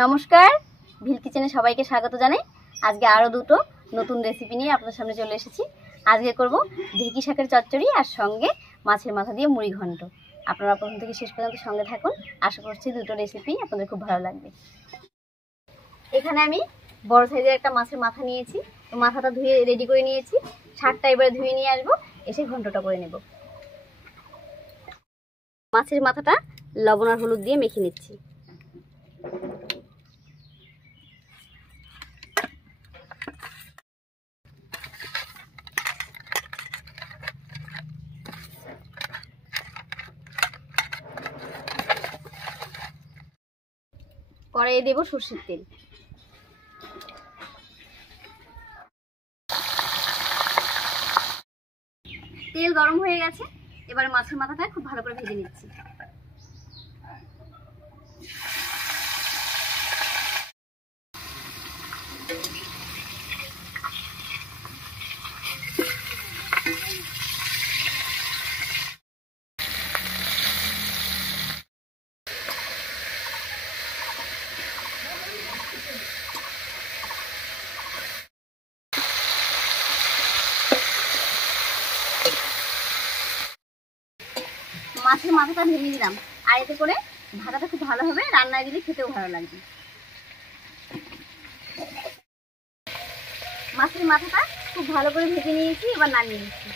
নমস্কার, ভিল কিচেনে সবাইকে স্বাগত জানাই। আজকে আরও দুটো নতুন রেসিপি নিয়ে আপনাদের সামনে চলে এসেছি। আজকে করব ঢেঁকি শাকের চচ্চড়ি আর সঙ্গে মাছের মাথা দিয়ে মুড়ি ঘন্ট। আপনারা প্রথম থেকে শেষ পর্যন্ত সঙ্গে থাকুন। আশা করছি দুটো রেসিপি আপনাদের খুব ভালো লাগবে। এখানে আমি বড় সাইজের একটা মাছের মাথা নিয়েছি। তো মাথাটা ধুয়ে রেডি করে নিয়েছি। শাকটা এবারে ধুয়ে নিয়ে আসবো, এসে ঘন্টটা করে নেব। মাছের মাথাটা লবণ আর হলুদ দিয়ে মেখে নিচ্ছি। কড়াইয়ে দেব সরষের তেল। তেল গরম হয়ে গেছে, এবারে মাছের মাথাটা খুব ভালো করে ভেজে নিচ্ছি। মাছের মাথাটা ভেঙে দিলাম, আর এতে করে ভাজাটা খুব ভালো হবে, রান্নায় দিলে খেতেও ভালো লাগবে। মাছের মাথাটা খুব ভালো করে ভেজে নিয়েছি, এবার নামিয়ে নিচ্ছি।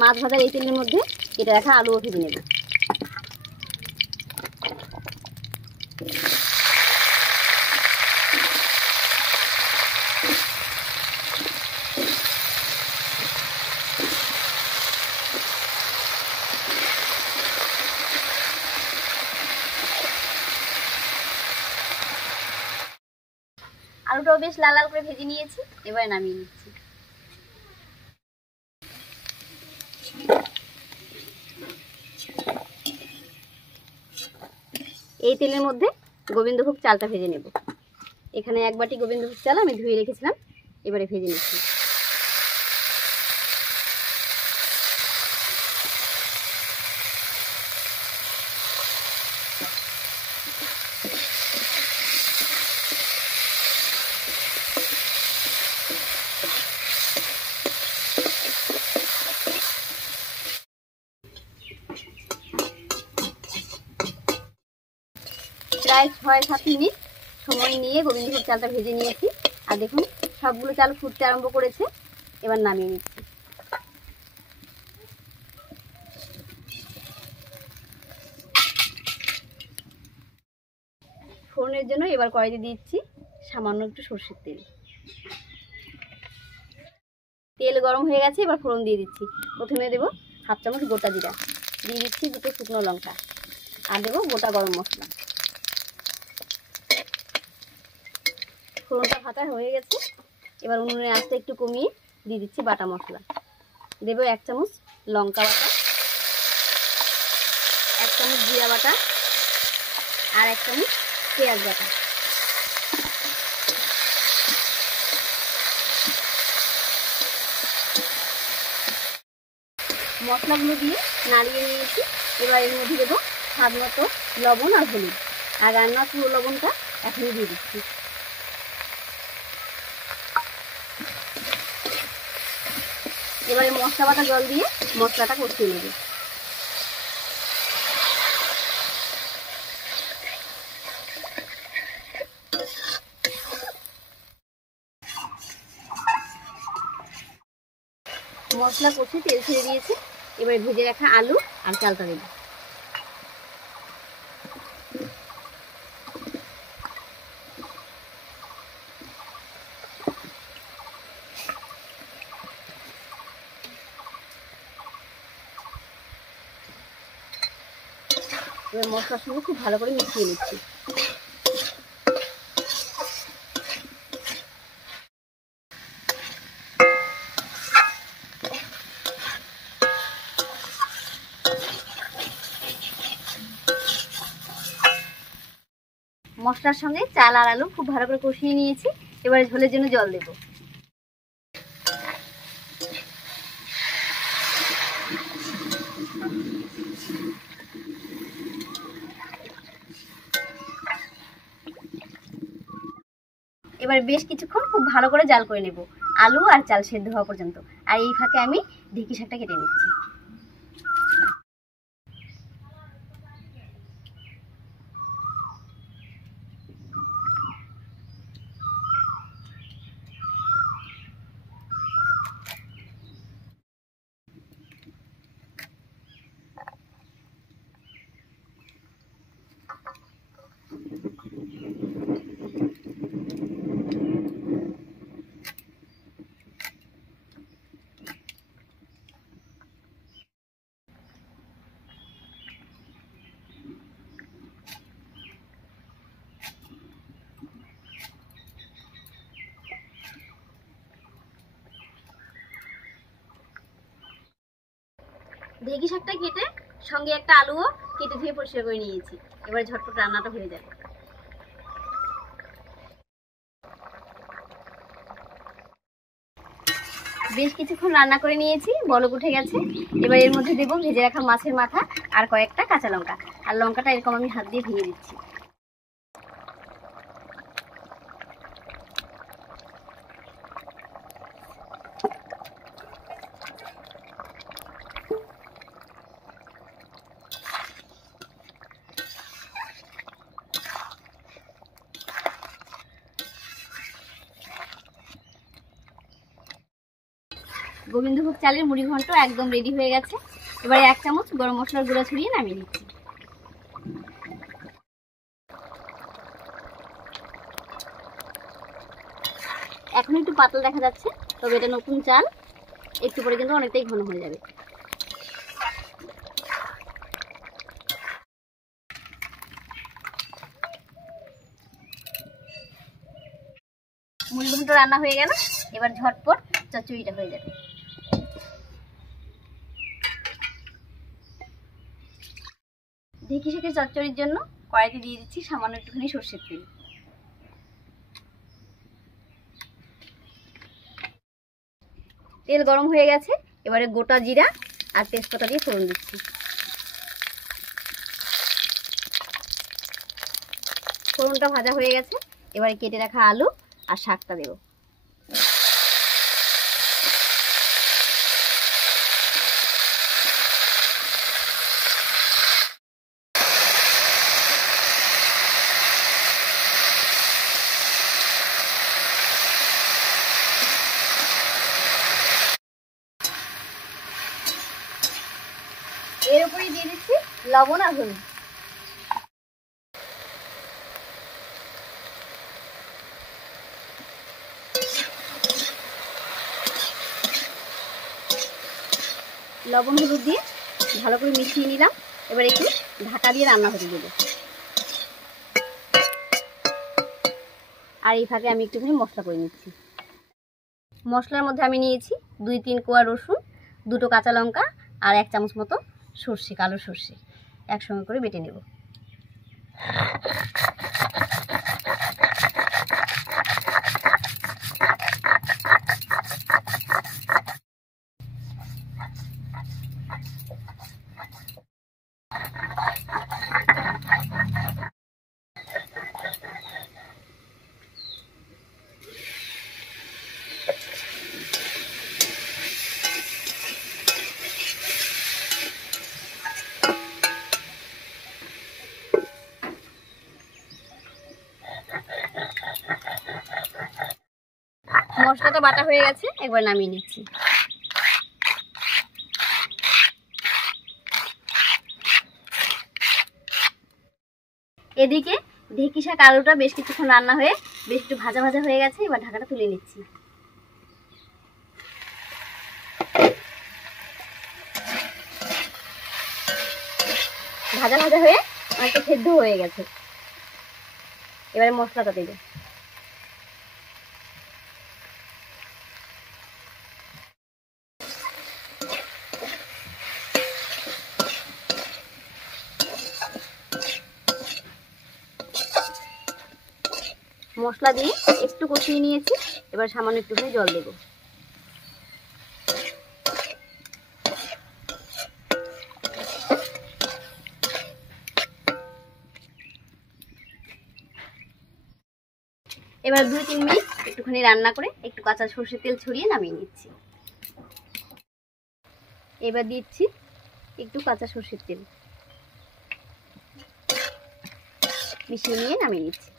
মাছ ভাজার এই তেলের মধ্যে কেটে রাখা আলুও ভেজে নেব। আলুটাও বেশ লাল লাল করে ভেজে নিয়েছি, এবারে নামিয়ে নিচ্ছি। এই তেলের মধ্যে গোবিন্দভোগ চালটা ভেজে নেব। এখানে এক বাটি গোবিন্দভোগ চাল আমি ধুয়ে রেখেছিলাম, এবারে ভেজে নিচ্ছি। প্রায় ৬-৭ মিনিট সময় নিয়ে গোবিন্দভোগ চালটা ভেজে নিয়েছি, আর দেখুন সবগুলো চাল ফুটতে আরম্ভ করেছে। এবার নামিয়ে নিচ্ছি। ফোড়নের জন্য এবার কড়াইতে দিচ্ছি সামান্য একটু সরষের তেল। তেল গরম হয়ে গেছে, এবার ফোড়ন দিয়ে দিচ্ছি। প্রথমে দেবো 1/2 চামচ গোটা জিরা, দিয়ে দিচ্ছি 2টো শুকনো লঙ্কা, আর দেবো গোটা গরম মশলা। ফোড়নটা ভাজা হয়ে গেছে, এবার উনুনের আঁচটা একটু কমিয়ে দিয়ে দিচ্ছি বাটা মশলা। দেবো 1 চামচ লঙ্কা বাটা, 1 চামচ জিরা বাটা, আর 1 চামচ পেঁয়াজ বাটা। মশলাগুলো দিয়ে নাড়িয়ে নিয়েছি। এবার এর মধ্যে দেবো স্বাদ মতো লবণ আর হলুদ, আর রান্নার পুরো লবণটা এখনই দিয়ে দিচ্ছি। এবারে মশলা বাটা জল দিয়ে মশলাটা কষিয়ে নেব। মশলা কষে তেল ছেড়ে দিয়েছে, এবারে ভেজে রাখা আলু আর চালটা দেব। এবার মশলার সঙ্গে খুব ভালো করে মিশিয়ে নিচ্ছি। মশলার সঙ্গে চাল আর আলু খুব ভালো করে কষিয়ে নিয়েছি। এবারে ঝোলের জন্য জল দেব। এবার বেশ কিছুক্ষণ খুব ভালো করে জাল করে নেব, আলু আর চাল সেদ্ধ হওয়া পর্যন্ত। আর এই ফাঁকে আমি ঢেঁকি শাকটা কেটে নিচ্ছি। ঢেঁকি শাকটা কেটে সঙ্গে একটা আলুও কেটে ধুয়ে পরিষ্কার করে নিয়েছি। এবার ঝটপট রান্নাটা হয়ে যাবে। বেশ কিছুক্ষণ রান্না করে নিয়েছি, বলক উঠে গেছে। এবার এর মধ্যে দেবো ভেজে রাখা মাছের মাথা আর কয়েকটা কাঁচা লঙ্কা। আর লঙ্কাটা এরকম আমি হাত দিয়ে ভেঙে দিচ্ছি। গোবিন্দভোগ চালের মুড়ি ঘন্ট একদম রেডি হয়ে গেছে। এবারে 1 চামচ গরম মশলার গুঁড়া ছড়িয়ে নামিয়ে নিচ্ছি। এখন একটু পাতলা দেখা যাচ্ছে, তবে এটা নতুন চাল, একটু পরে কিন্তু অনেকটাই ঘন হয়ে যাবে। মুড়ি ঘন্ট রান্না হয়ে গেল। এবার ঝটপট চচ্চড়িটা হয়ে যাবে। ঢেঁকি শাকের চচ্চড়ির জন্য কড়াইতে দিয়ে দিচ্ছি সামান্য একটুখানি সর্ষের তেল। তেল গরম হয়ে গেছে। এবারে গোটা জিরা আর তেজপাতা দিয়ে ফোড়ন দিচ্ছি। ফোড়নটা ভাজা হয়ে গেছে। এবারে কেটে রাখা আলু আর শাকটা দেব। এর উপরে দিয়ে দিচ্ছি লবণ আর হলুদ। লবণ হলুদ দিয়ে ভালো করে মিশিয়ে নিলাম। এবার একটু ঢাকা দিয়ে রান্না হতে দেব। আর এই ফাঁকে আমি একটুখানি মশলা করে নিচ্ছি। মশলার মধ্যে আমি নিয়েছি 2-3 কোয়া রসুন, 2টো কাঁচা লঙ্কা আর 1 চামচ মতো সর্ষে, কালো সর্ষে একসঙ্গে করে বেটে নেব। মশলাটা বাটা হয়ে গেছে, একবার নামিয়ে নিচ্ছি। এদিকে ঢেঁকি শাক আলুটা বেশ কিছুক্ষণ রান্না হয়ে বেশ একটু ভাজা ভাজা হয়ে গেছে। এবার ঢাকাটা তুলে নিচ্ছি। ভাজা ভাজা হয়ে অনেকটা সেদ্ধ হয়ে গেছে। এবারে মশলাটা দেবে। মশলা দিয়ে একটু কষিয়ে নিয়েছি। এবার সামান্য একটুখানি জল দেব। এবার 2-3 মিনিট একটুখানি রান্না করে একটু কাঁচা সরষের তেল ছড়িয়ে নামিয়ে নিচ্ছি। এবার দিচ্ছি একটু কাঁচা সরষের তেল, মিশিয়ে নিয়ে নামিয়ে নিচ্ছি।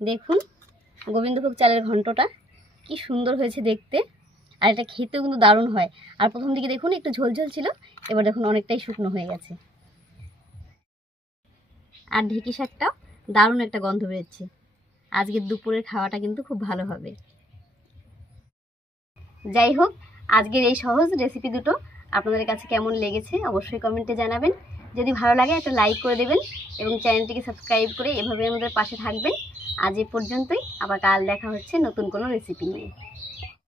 দেখুন গোবিন্দভোগ চালের ঘন্টটা কি সুন্দর হয়েছে দেখতে, আর এটা খেতেও কিন্তু দারুণ হয়। আর প্রথম দিকে দেখুন একটু ঝোলঝোল ছিল, এবার দেখুন অনেকটাই শুকনো হয়ে গেছে। আর ঢেঁকি শাকটাও দারুণ একটা গন্ধ বেরোচ্ছে। আজকের দুপুরের খাওয়াটা কিন্তু খুব ভালো হবে। যাই হোক, আজকের এই সহজ রেসিপি দুটো আপনাদের কাছে কেমন লেগেছে অবশ্যই কমেন্টে জানাবেন। যদি ভালো লাগে একটা লাইক করে দেবেন এবং চ্যানেলটিকে সাবস্ক্রাইব করে এভাবে আমাদের পাশে থাকবেন। আজ এই পর্যন্তই, আবার কাল দেখা হচ্ছে নতুন কোনো রেসিপি নিয়ে।